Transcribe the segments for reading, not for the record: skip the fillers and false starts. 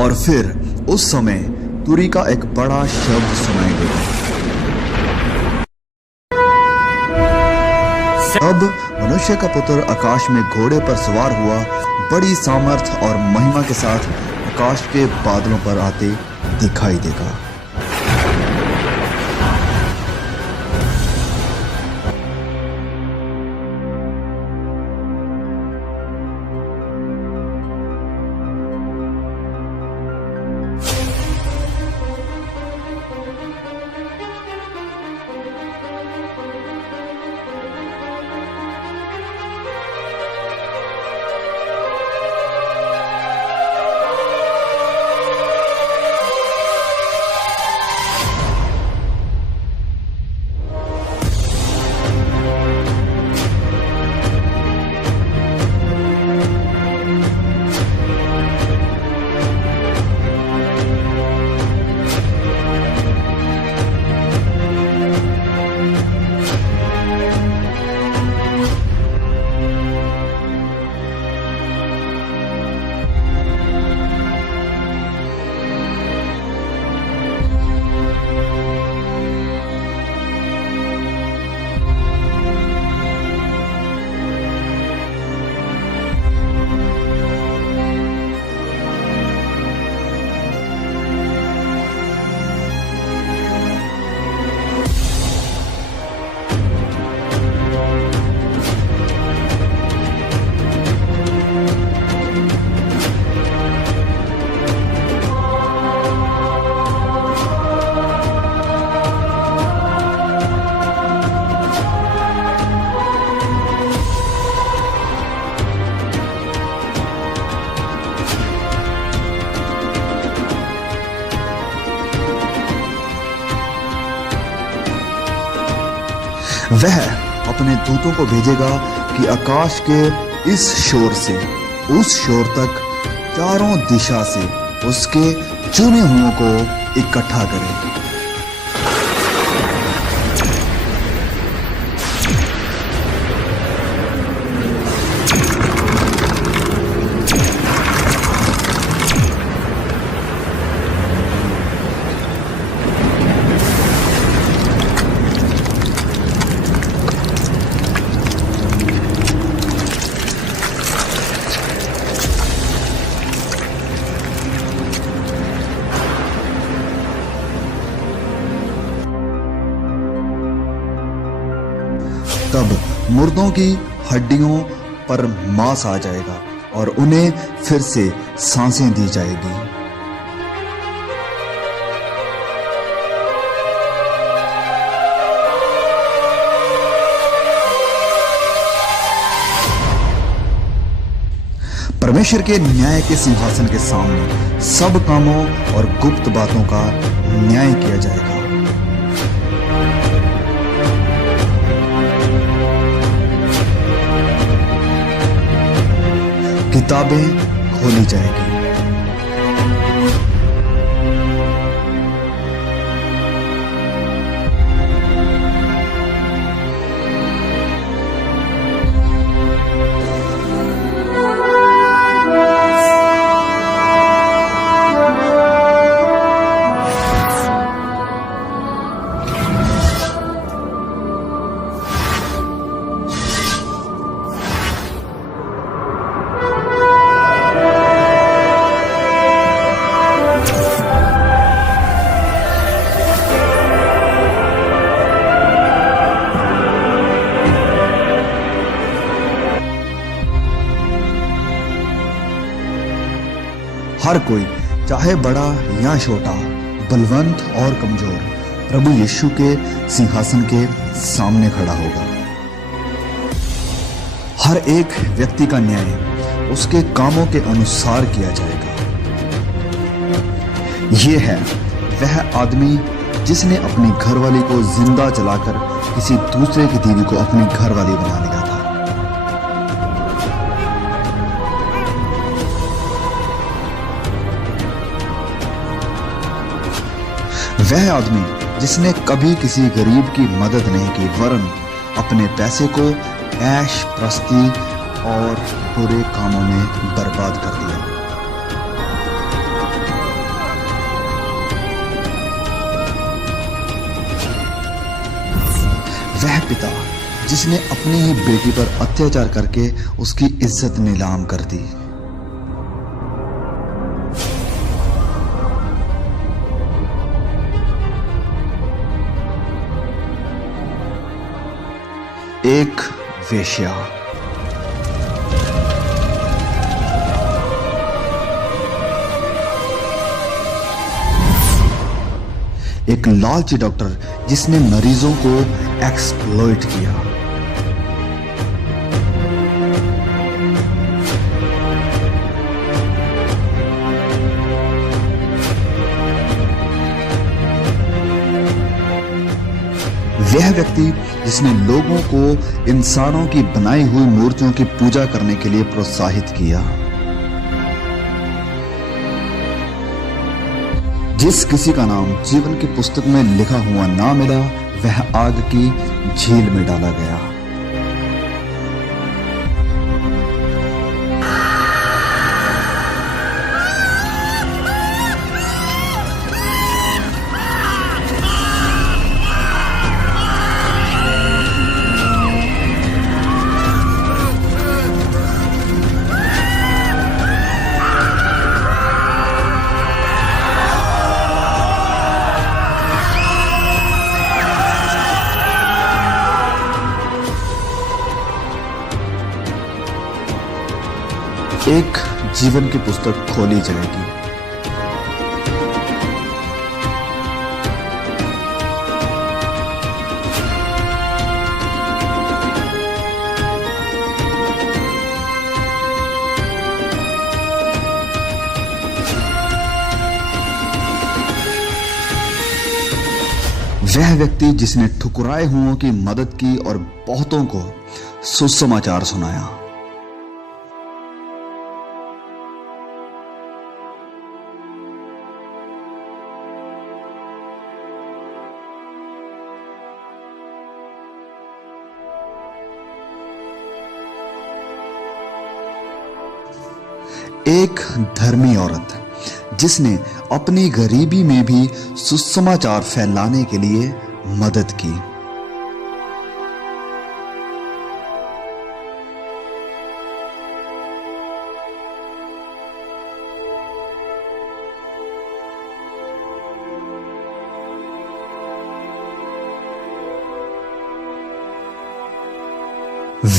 और फिर उस समय तुरी का एक बड़ा शब्द सुनाई देगा। अब मनुष्य का पुत्र आकाश में घोड़े पर सवार हुआ बड़ी सामर्थ और महिमा के साथ आकाश के बादलों पर आते दिखाई देगा। वह अपने दूतों को भेजेगा कि आकाश के इस शोर से उस शोर तक चारों दिशा से उसके चुने हुओं को इकट्ठा करे। तब मुर्दों की हड्डियों पर मांस आ जाएगा और उन्हें फिर से सांसें दी जाएगी। परमेश्वर के न्याय के सिंहासन के सामने सब कामों और गुप्त बातों का न्याय किया जाएगा। किताबें खोली जाएगी। हर कोई चाहे बड़ा या छोटा, बलवंत और कमजोर, प्रभु यीशु के सिंहासन के सामने खड़ा होगा। हर एक व्यक्ति का न्याय उसके कामों के अनुसार किया जाएगा। ये है वह आदमी जिसने अपनी घरवाली को जिंदा जलाकर किसी दूसरे की बीवी को अपनी घरवाली बना लिया था। वह आदमी जिसने कभी किसी गरीब की मदद नहीं की, वरन अपने पैसे को ऐश प्रस्ती और बुरे कामों में बर्बाद कर दिया। वह पिता जिसने अपनी ही बेटी पर अत्याचार करके उसकी इज्जत नीलाम कर दी। एक वेश्या। एक लालची डॉक्टर जिसने मरीजों को एक्सप्लॉइट किया। वह व्यक्ति जिसने लोगों को इंसानों की बनाई हुई मूर्तियों की पूजा करने के लिए प्रोत्साहित किया। जिस किसी का नाम जीवन की पुस्तक में लिखा हुआ ना मिला, वह आग की झील में डाला गया। एक जीवन की पुस्तक खोली जाएगी। वह व्यक्ति जिसने ठुकराए हुओं की मदद की और बहुतों को सुसमाचार सुनाया। एक धर्मी औरत जिसने अपनी गरीबी में भी सुसमाचार फैलाने के लिए मदद की।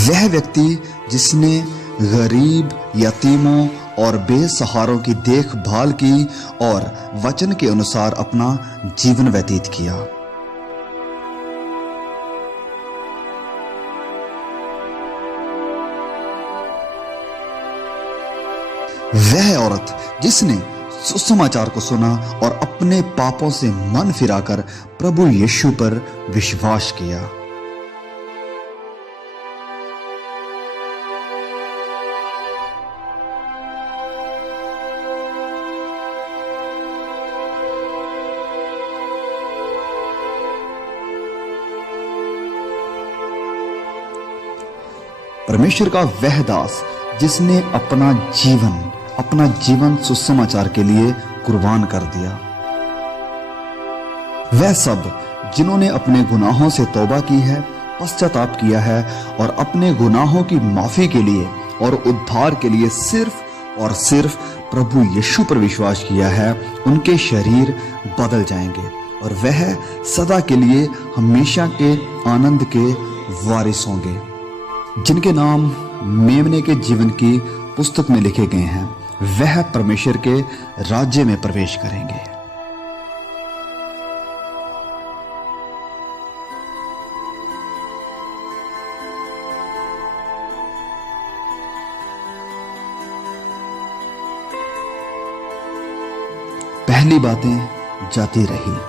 वह व्यक्ति जिसने गरीब, यतीमों और बेसहारों की देखभाल की और वचन के अनुसार अपना जीवन व्यतीत किया। वह औरत जिसने सुसमाचार को सुना और अपने पापों से मन फिराकर प्रभु यीशु पर विश्वास किया। परमेश्वर का वह दास जिसने अपना जीवन सुसमाचार के लिए कुर्बान कर दिया। वह सब जिन्होंने अपने गुनाहों से तौबा की है, पश्चाताप किया है और अपने गुनाहों की माफी के लिए और उद्धार के लिए सिर्फ और सिर्फ प्रभु यीशु पर विश्वास किया है, उनके शरीर बदल जाएंगे और वह सदा के लिए हमेशा के आनंद के वारिस होंगे, जिनके नाम मेमने के जीवन की पुस्तक में लिखे गए हैं। वह परमेश्वर के राज्य में प्रवेश करेंगे। पहली बातें जाती रही।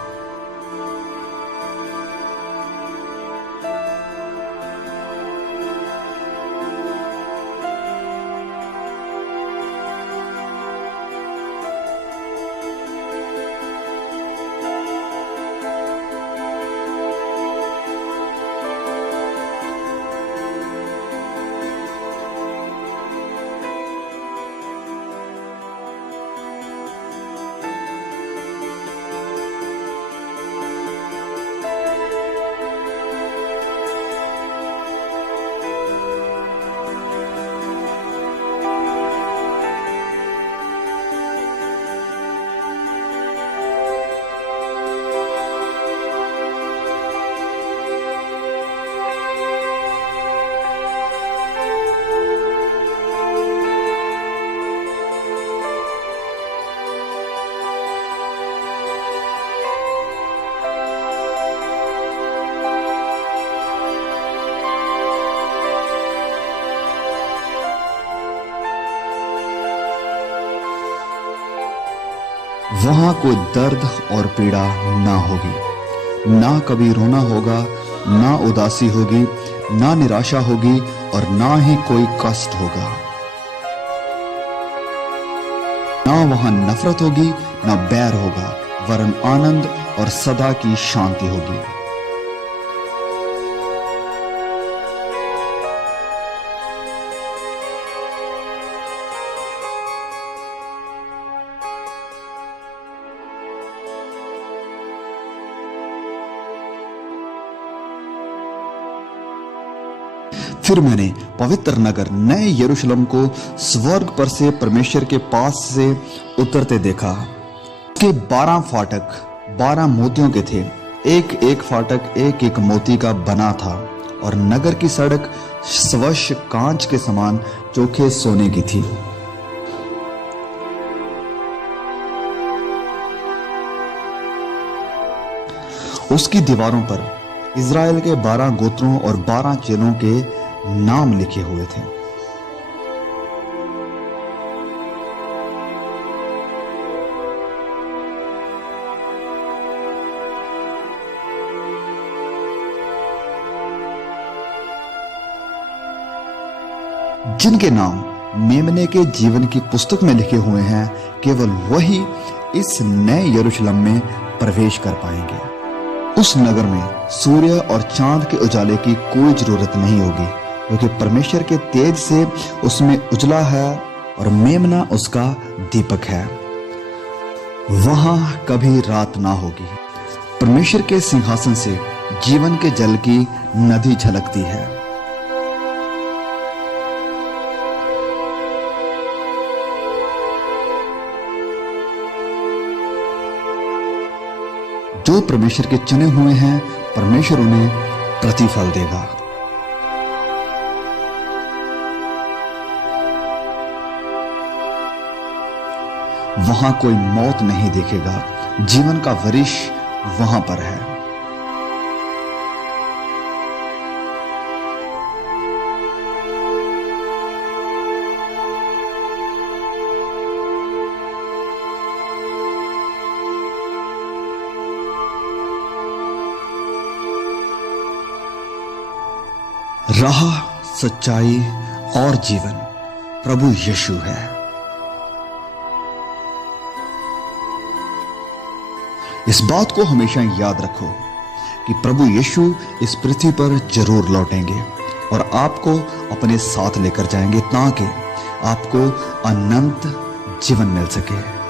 वहां कोई दर्द और पीड़ा ना होगी, ना कभी रोना होगा, ना उदासी होगी, ना निराशा होगी और ना ही कोई कष्ट होगा। ना वहां नफरत होगी, ना बैर होगा, वरन आनंद और सदा की शांति होगी। फिर मैंने पवित्र नगर नए यरूशलेम को स्वर्ग पर से परमेश्वर के पास से उतरते देखा। उसके 12 फाटक 12 मोतियों के थे, एक एक फाटक एक एक मोती का बना था, और नगर की सड़क स्वच्छ कांच के समान चोखे सोने की थी। उसकी दीवारों पर इज़राइल के 12 गोत्रों और 12 चेलों के नाम लिखे हुए थे। जिनके नाम मेमने के जीवन की पुस्तक में लिखे हुए हैं, केवल वही इस नए यरूशलेम में प्रवेश कर पाएंगे। उस नगर में सूर्य और चांद के उजाले की कोई जरूरत नहीं होगी, क्योंकि परमेश्वर के तेज से उसमें उजला है और मेमना उसका दीपक है। वहां कभी रात ना होगी। परमेश्वर के सिंहासन से जीवन के जल की नदी झलकती है। जो परमेश्वर के चुने हुए हैं, परमेश्वर उन्हें प्रतिफल देगा। वहां कोई मौत नहीं देखेगा, जीवन का वरिश वहां पर है। राह, सच्चाई और जीवन प्रभु यीशु है। इस बात को हमेशा याद रखो कि प्रभु यीशु इस पृथ्वी पर जरूर लौटेंगे और आपको अपने साथ लेकर जाएंगे, ताकि आपको अनंत जीवन मिल सके।